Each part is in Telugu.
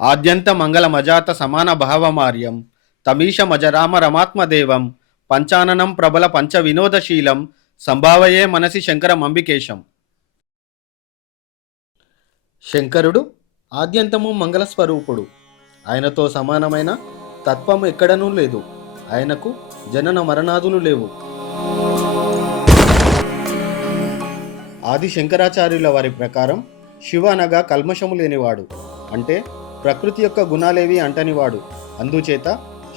ఆద్యంత మంగళమజాత సమాన భావమార్యం తమీష మజరామ రమాత్మదేవం పంచాననం ప్రబల పంచ వినోదశీలం సంభావయే మనసి శంకరమంబికేశం. శంకరుడు ఆద్యంతము మంగళస్వరూపుడు. ఆయనతో సమానమైన తత్వం ఎక్కడనూ లేదు. ఆయనకు జనన మరణాదులు లేవు. ఆది శంకరాచార్యుల వారి ప్రకారం శివ అనగా కల్మషము లేనివాడు, అంటే ప్రకృతి యొక్క గుణాలేవి అంటనివాడు. అందుచేత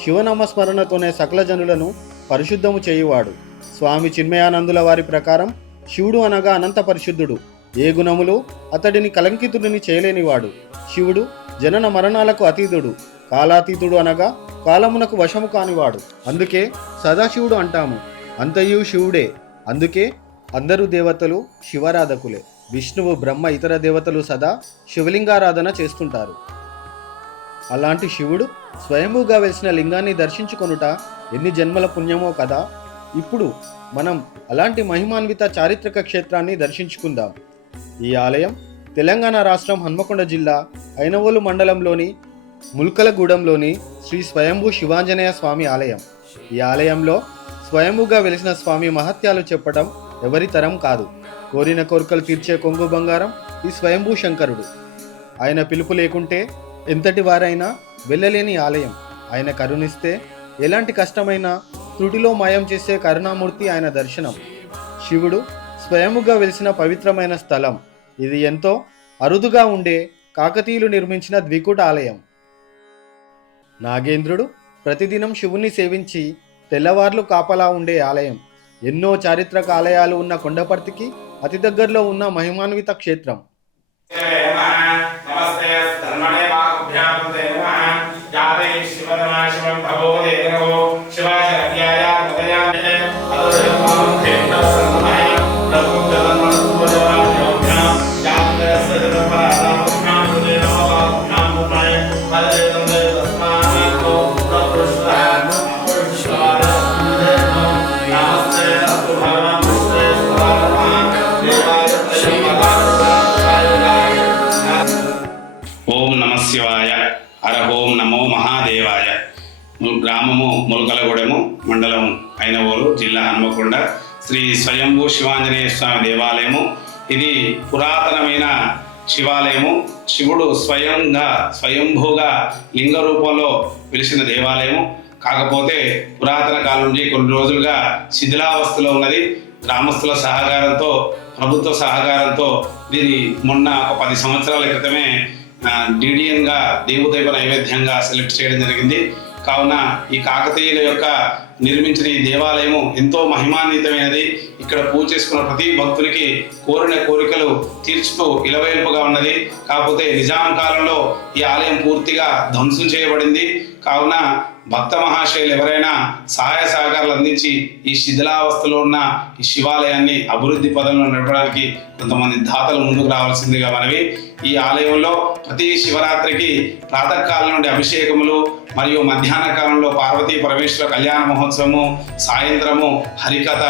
శివనామస్మరణతోనే సకల జనులను పరిశుద్ధము చేయువాడు. స్వామి చిన్మయానందుల వారి ప్రకారం శివుడు అనగా అనంత పరిశుద్ధుడు. ఏ గుణములు అతడిని కలంకితుడిని చేయలేనివాడు. శివుడు జనన మరణాలకు అతీతుడు. కాలాతీతుడు అనగా కాలమునకు వశము కానివాడు. అందుకే సదాశివుడు అంటాము. అంతయు శివుడే. అందుకే అందరూ దేవతలు శివారాధకులే. విష్ణువు, బ్రహ్మ, ఇతర దేవతలు సదా శివలింగారాధన చేస్తుంటారు. అలాంటి శివుడు స్వయంభూగా వెలిసిన లింగాన్ని దర్శించుకొనుట ఎన్ని జన్మల పుణ్యమో కదా. ఇప్పుడు మనం అలాంటి మహిమాన్విత చారిత్రక క్షేత్రాన్ని దర్శించుకుందాం. ఈ ఆలయం తెలంగాణ రాష్ట్రం హన్మకొండ జిల్లా ఐనవోలు మండలంలోని ముల్కలగూడెంలోని శ్రీ స్వయంభూ శివాంజనేయ స్వామి ఆలయం. ఈ ఆలయంలో స్వయంభూగా వెలిసిన స్వామి మహత్యాలు చెప్పడం ఎవరి తరం కాదు. కోరిన కోరికలు తీర్చే కొంగు బంగారం ఈ స్వయంభూ శంకరుడు. ఆయన పిలుపు లేకుంటే ఎంతటి వారైనా వెళ్ళలేని ఆలయం. ఆయన కరుణిస్తే ఎలాంటి కష్టమైనా త్రుటిలో మాయం చేసే కరుణామూర్తి ఆయన దర్శనం. శివుడు స్వయముగా వెలిసిన పవిత్రమైన స్థలం ఇది. ఎంతో అరుదుగా ఉండే కాకతీయులు నిర్మించిన ద్వికూట ఆలయం. నాగేంద్రుడు ప్రతిదినం శివుణ్ణి సేవించి తెల్లవార్లు కాపలా ఉండే ఆలయం. ఎన్నో చారిత్రక ఆలయాలు ఉన్న కొండపర్తికి అతి దగ్గరలో ఉన్న మహిమాన్విత క్షేత్రం. ఓం నమ శివాయ. హర ఓం నమో మహాదేవాయ. గ్రామము ముల్కలగూడెము, మండలం ఐనవోలు, జిల్లా హన్మకొండ. శ్రీ స్వయంభూ శివాంజనేయ స్వామి దేవాలయము. ఇది పురాతనమైన శివాలయము. శివుడు స్వయంభూగా లింగ రూపంలో వెలిసిన దేవాలయము. కాకపోతే పురాతన కాలం నుంచి కొన్ని రోజులుగా శిథిలావస్థలో ఉన్నది. గ్రామస్తుల సహకారంతో, ప్రభుత్వ సహకారంతో దీన్ని మొన్న ఒక 10 సంవత్సరాల క్రితమే డిడిఎన్గా దేవుదైవ నైవేద్యంగా సెలెక్ట్ చేయడం జరిగింది. కావున ఈ కాకతీయుల యొక్క నిర్మించిన ఈ దేవాలయము ఎంతో మహిమాన్వితమైనది. ఇక్కడ పూజ చేసుకున్న ప్రతి భక్తునికి కోరిన కోరికలు తీర్చుతూ ఇలవేల్పుగా ఉన్నది. కాకపోతే నిజాం కాలంలో ఈ ఆలయం పూర్తిగా ధ్వంసం చేయబడింది. కావున భక్త మహాశయులు ఎవరైనా సహాయ సహకారాలు అందించి ఈ శిథిలావస్థలో ఉన్న ఈ శివాలయాన్ని అభివృద్ధి పదంలో నడపడానికి కొంతమంది దాతలు ముందుకు రావాల్సిందిగా మనవి. ఈ ఆలయంలో ప్రతి శివరాత్రికి ప్రాతకాలం నుండి అభిషేకములు మరియు మధ్యాహ్న కాలంలో పార్వతీ పరమేశ్వర కళ్యాణ మహోత్సవము, సాయంత్రము హరికథ,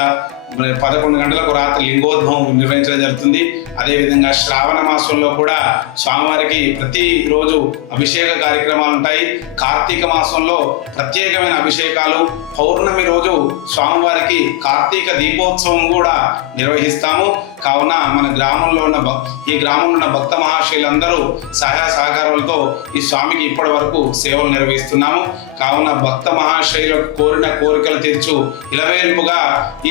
11 గంటలకు రాత్రి లింగోద్భవం నిర్వహించడం జరుగుతుంది. అదేవిధంగా శ్రావణ మాసంలో కూడా స్వామివారికి ప్రతిరోజు అభిషేక కార్యక్రమాలు ఉంటాయి. కార్తీక మాసంలో ప్రత్యేకమైన అభిషేకాలు, పౌర్ణమి రోజు స్వామివారికి కార్తీక దీపోత్సవం కూడా నిర్వహిస్తాము. కావున మన గ్రామంలో ఉన్న భక్త మహాశయులందరూ సహాయ సహకారాలతో ఈ స్వామికి ఇప్పటి వరకు సేవలు నిర్వహిస్తున్నాము. కావున భక్త మహాశయులకు కోరిన కోరికలు తీర్చు ఇలవేల్పుగా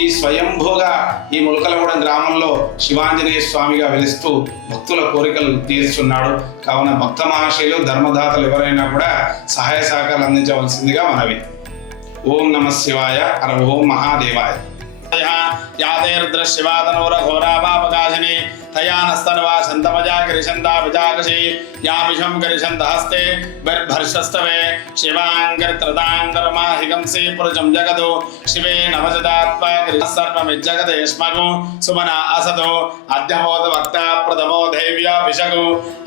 ఈ స్వయంభూగా ఈ ముల్కలగూడెం గ్రామంలో శివాంజనేయ స్వామిగా వెలుస్తూ భక్తుల కోరికలు తీర్చున్నాడు. కావున భక్త మహాశయులు, ధర్మదాతలు ఎవరైనా కూడా సహాయ సహకారాలు అందించవలసిందిగా మనవి. ఓం నమ శివాయ. హర ఓం మహాదేవాయ. యాదే రుద్ర శివాతనోర ఘోరాపాపకాశిని తయానస్తనవా సంతమజా గిరిశంతా విజాకసి యామిషం గిరిశంత హస్తే బిర్భర్షస్తవే శివాంగర్త్రదాంగరమాహికంసి పురుషం జగదు శివే నవజదాత్మ గిరిసర్వమిజ్జగదే స్మగు సుమన అసతో అద్యమోద వక్త ప్రథమో దైవ్యాభిషగు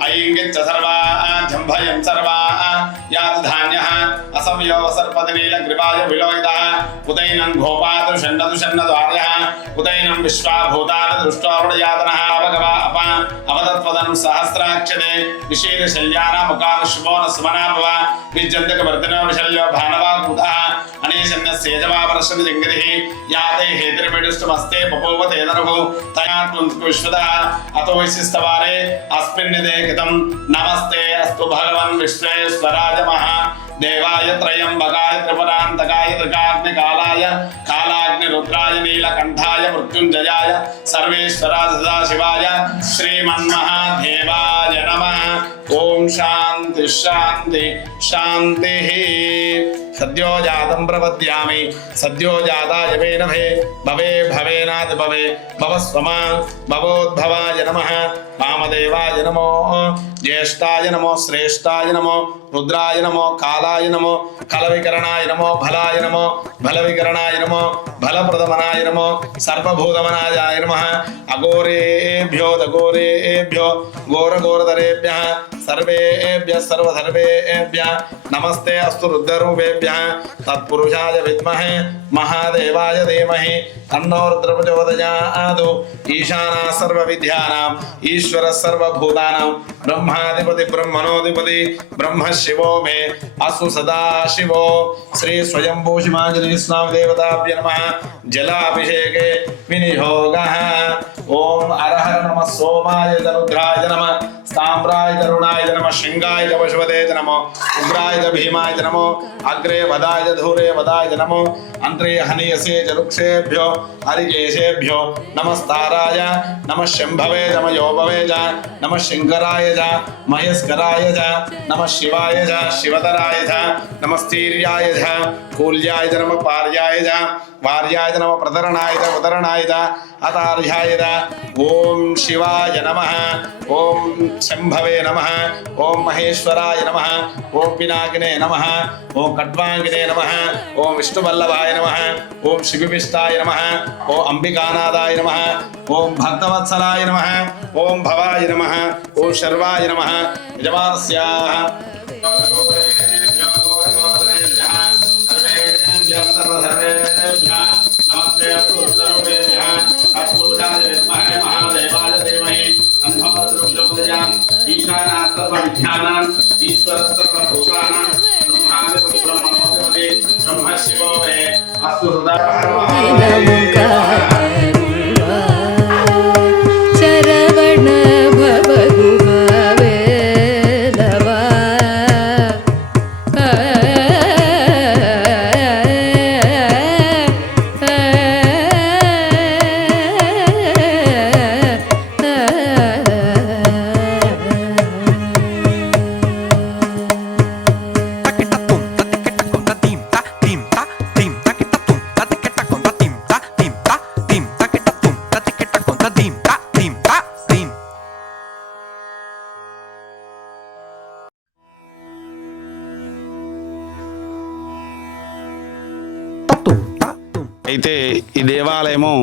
ఐంగిచ్చ సర్వా జంభయం సర్వా యాత్ ధాన్యః అసంయో సర్పదనీల గ్రీవాయ విలోకితః ఉదైనం గోపాదు షన్నదు షన్నదు ఆర్యః ఉదైనం విశ్వాభూతాన దృష్టావడయాతనః భాగవ అప అవదత్వదనం సహస్రాక్షదే విశేష శల్యాన ముఖాన శుభోన సుమనాభవ విద్యంతక వర్ధనో విశల్యో భానవా బుధ అనేశన్య సేజవాపరశని లింగరిః యాతే హేతిర్మిడుష్టమస్తే పపోవతేదనభు తయాత్వంతు విశ్వద అతో విశిష్టవారే అస్మిన్నిదే కృతం నమస్తే అస్తు భగవన్ విశ్వేశ్వరాయ మహా దేవాయ త్రయంబకాయ త్రిపురాంతకాయ త్రికాగ్నికాలాయ కాలాగ్నిరుద్రాయ నీలకంఠాయ మృత్యుంజయాయ సర్వేశ్వరాయ సదాశివాయ శ్రీమన్మహాదేవాయ నమః. ఓం శాంతి శాంతి శాంతి. సద్యో జాతం ప్రపద్యామి సద్యో జాతాయ మే నభే భవే భవేనాది భవే భవస్వమా భవోద్భవాయ నమః. వామదేవాయ నమో జ్యేష్ఠాయ నమో శ్రేష్ఠాయ నమో రుద్రాయ నమో కాలాయ నమో కలవికరణాయ నమో బలాయ నమో బలవికరణాయ నమో బలప్రదమనాయ నమో సర్వభూతమనాయ నమః. అఘోరేభ్యో దఘోరేభ్యో ఘోరఘోరధరేభ్యః సర్వేభ్యః సర్వధర్వేభ్యః నమస్తే అస్తు రుద్రరూపేభ్యః. తత్పురుషాయ విద్మహే మహాదేవాయ ధీమహి తన్నో రుద్ర ప్రచోదయాత్. ఈశానः సర్వవిద్యానాం ఈశ్వరः సర్వభూతానాం బ్రహ్మాధిపతి బ్రహ్మణోధిపతి బ్రహ్మ శివో మే అస్తు సదాశివో. శ్రీ స్వయంభూ శివాంజనేయ స్వామి దేవతాభ్యో నమః. జలాభిషేకే వినియోగః. ఓం అరహర నమః సోమాయ రుద్రాయ నమః స్తామ్రాయ తరుణాయ నమః శృంగాయ పశుపతే నమో ఉగ్రాయ భీమాయ నమో అగ్రే వదాయ ధూరే వదాయ నమో అంత్రే హనీయసే జరుక్షేభ్యో హరికేశేభ్యో నమస్తారాయ నమః శంభవే నమ యోభవే చ నమః శంకరాయ చ మహేశ్వరాయ చ నమః శివాయ చ శివతరాయ చ నమస్తీర్యాయ చ కూల్యాయ చ నమః పార్యాయ చ వార్యాయ చ నమః ప్రతరణాయ చ ఉదరణాయ చ అతార్యాయ చ. ఓం శివాయ నమః. ఓం శంభవే నమః. ఓం మహేశ్వరాయ నమః. ఓం పినాకినే నమః. ఓం ఖడ్వాంగినే నమః. ఓం విష్ణువల్లభాయ నమః. ఓం శివిపిష్టాయ నమః. ఓం అంబికానాథాయ నమః. ఓం భక్తవత్సలాయ నమః. ఓం భవాయ నమః. ఓం శర్వాయ నమః. యజమానస్యాః నమస్తే అస్తు సర్వేభ్యః అస్మదాయ విద్మహే మహాదేవాయ ధీమహి తన్నో ప్రచోదయాత్. ఈశానः సర్వవిద్యానాం ఈశ్వరः సర్వభూతానాం బ్రహ్మాధిపతి బ్రహ్మణోధిపతి బ్రహ్మ శివో మే అస్తు శరవణ భవగుభవేదవా అయితే ఈ దేవాలయము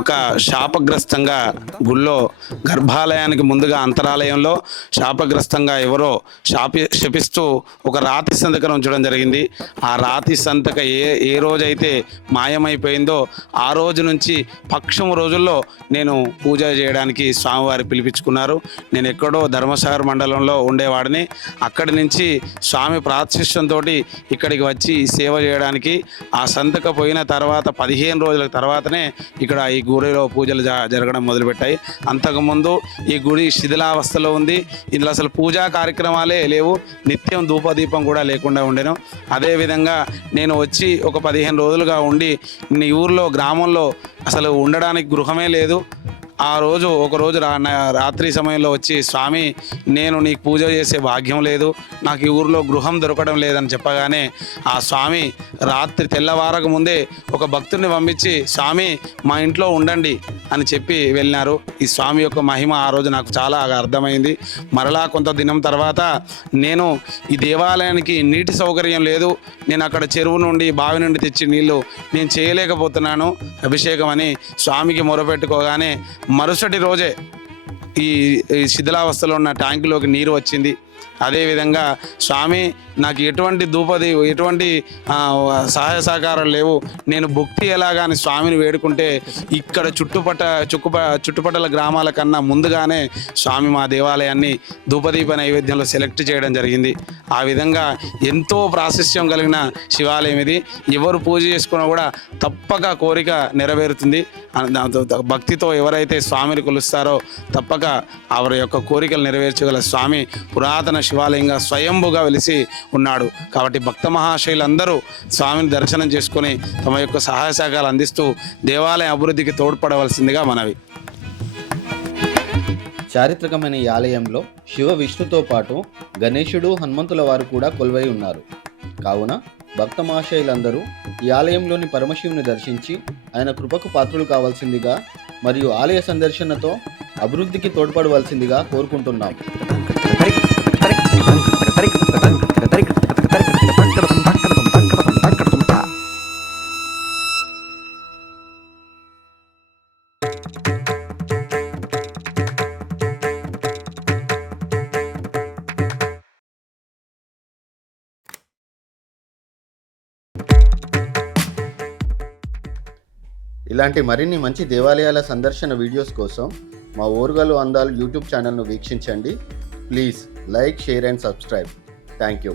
ఒక శాపగ్రస్తంగా గుళ్ళో గర్భాలయానికి ముందుగా అంతరాలయంలో శాపగ్రస్తంగా ఎవరో శపిస్తూ ఒక రాతి సంతకం ఉంచడం జరిగింది. ఆ రాతి సంతక ఏ రోజైతే మాయమైపోయిందో ఆ రోజు నుంచి పక్షం రోజుల్లో నేను పూజ చేయడానికి స్వామివారి పిలిపించుకున్నారు. నేను ఎక్కడో ధర్మసాగర్ మండలంలో ఉండేవాడిని. అక్కడి నుంచి స్వామి ప్రాతిష్యంతో ఇక్కడికి వచ్చి సేవ చేయడానికి ఆ సంతక పోయిన తర్వాత 15 రోజుల తర్వాతనే ఇక్కడ ఈ గుడిలో పూజలు జరగడం మొదలుపెట్టాయి. అంతకుముందు ఈ గుడి శిథిలావస్థలో ఉంది. ఇందులో అసలు పూజా కార్యక్రమాలే లేవు. నిత్యం ధూపదీపం కూడా లేకుండా ఉండేను. అదేవిధంగా నేను వచ్చి ఒక 15 రోజులుగా ఉండి ఈ ఊర్లో గ్రామంలో అసలు ఉండడానికి గృహమే లేదు. ఆ రోజు ఒకరోజు రాత్రి సమయంలో వచ్చి స్వామి నేను నీకు పూజ చేసే భాగ్యం లేదు, నాకు ఈ ఊరిలో గృహం దొరకడం లేదని చెప్పగానే ఆ స్వామి రాత్రి తెల్లవారక ముందే ఒక భక్తుడిని పంపించి స్వామి మా ఇంట్లో ఉండండి అని చెప్పి వెళ్ళినారు. ఈ స్వామి యొక్క మహిమ ఆ రోజు నాకు చాలా అర్థమైంది. మరలా కొంత దినం తర్వాత నేను ఈ దేవాలయానికి నీటి సౌకర్యం లేదు, నేను అక్కడ చెరువు నుండి బావి నుండి తెచ్చి నీళ్లు నేను చేయలేకపోతున్నాను అభిషేకం అని స్వామికి మొరపెట్టుకోగానే మరుసటి రోజే ఈ శిథిలావస్థలో ఉన్న ట్యాంకులోకి నీరు వచ్చింది. అదేవిధంగా స్వామి నాకు ఎటువంటి ఎటువంటి సహాయ సహకారాలు లేవు, నేను భక్తి ఎలాగా అని స్వామిని వేడుకుంటే ఇక్కడ చుట్టుపక్కల గ్రామాల కన్నా ముందుగానే స్వామి మా దేవాలయాన్ని ధూపదీప నైవేద్యంలో సెలెక్ట్ చేయడం జరిగింది. ఆ విధంగా ఎంతో ప్రాశస్త్యం కలిగిన శివాలయం ఇది. ఎవరు పూజ చేసుకున్నా కూడా తప్పక కోరిక నెరవేరుతుంది. భక్తితో ఎవరైతే స్వామిని కొలుస్తారో తప్పక వారి యొక్క కోరికలు నెరవేర్చగల స్వామి పురాతన శివాలయంగా స్వయంభుగా వెలిసి ఉన్నాడు. కాబట్టి భక్త మహాశయులందరూ స్వామిని దర్శనం చేసుకొని తమ యొక్క సహాయ సహకారాలు అందిస్తూ దేవాలయ అభివృద్ధికి తోడ్పడవలసిందిగా మనవి. చారిత్రకమైన ఈ ఆలయంలో శివ విష్ణుతో పాటు గణేశుడు, హనుమంతుల వారు కూడా కొలువై ఉన్నారు. కావున భక్త మహాశయులందరూ ఈ ఆలయంలోని పరమశివుని దర్శించి ఆయన కృపకు పాత్రులు కావాల్సిందిగా మరియు ఆలయ సందర్శనతో అభివృద్ధికి తోడ్పడవలసిందిగా కోరుకుంటున్నాం. ఇలాంటి మరిన్ని మంచి దేవాలయాల సందర్శన వీడియోస్ కోసం మా ఓరుగల్లు అందాలు యూట్యూబ్ ఛానల్ను వీక్షించండి. Please like, share and subscribe. Thank you.